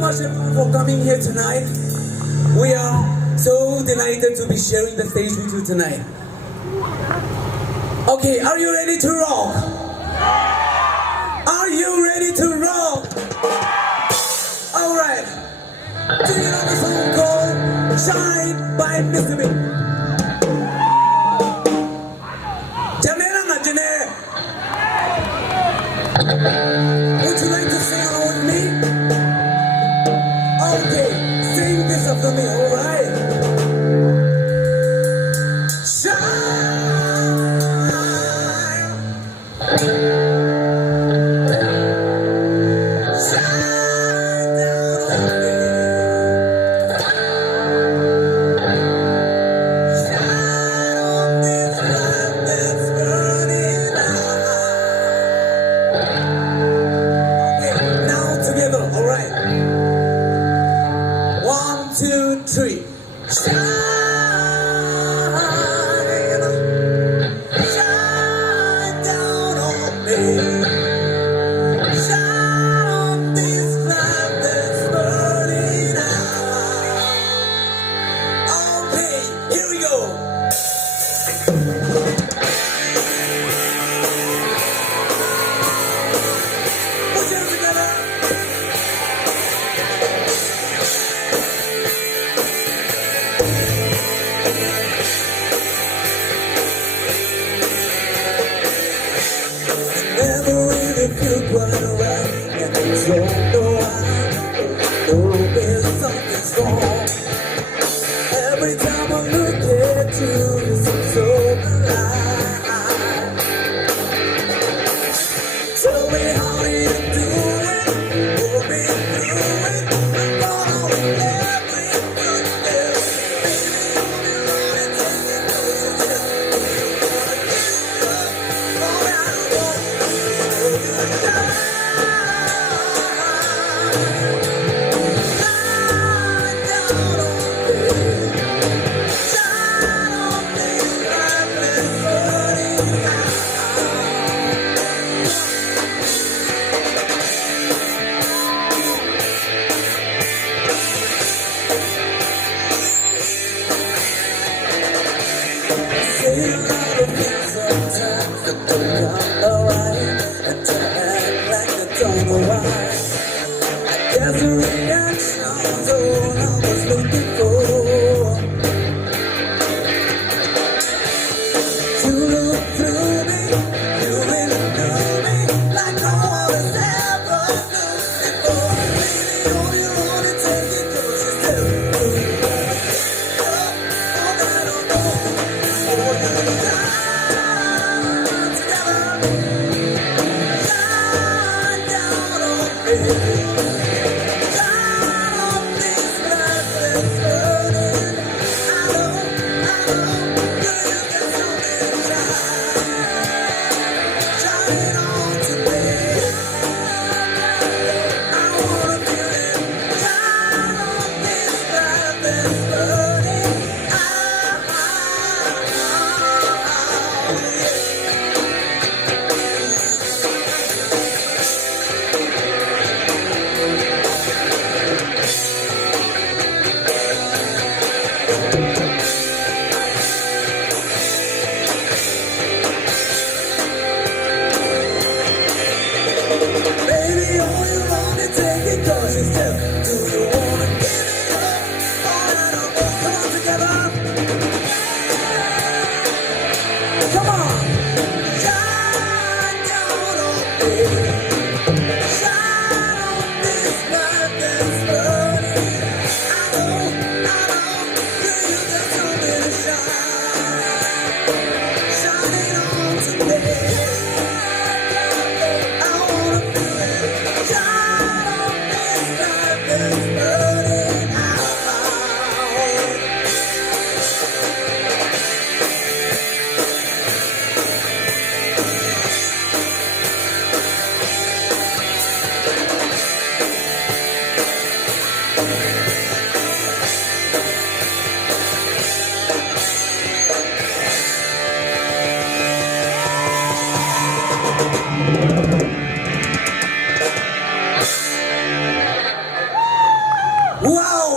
much everyone for coming here tonight. We are so delighted to be sharing the stage with you tonight. Okay, are you ready to rock? Are you ready to rock? Alright. Do you know the song called Shine by Mr. Big? Would you like to sing along with me? Okay, sing this after me, alright? Three. Shine, shine down on me. Shine on this light that's burning out. Okay, here we go. Put your hands together. Never really feel quite right, and I don't know why. Oh, there's something wrong. Every time I look at you, you seem so alive. Tell me how do you do it? Pull me through it. I'm gonna win every good day. Baby, you'll be running, taking those steps. Say a lot of things sometimes that don't come alright, and I act like I don't know why. I guess the reaction's all I was looking for. You look through me, you really knew me like no one has ever knew before. Baby, all you wanna take it 'cause you still do. All that I know. Baby, all you wanna take it 'cause you still do. You wanna give it up? All right, come on together. Come on. Shine down on me. Shine on this light that's burning. I know, girl, you got something to shine. Shine it on today. I wanna feel it. Shine on this light that's Wow!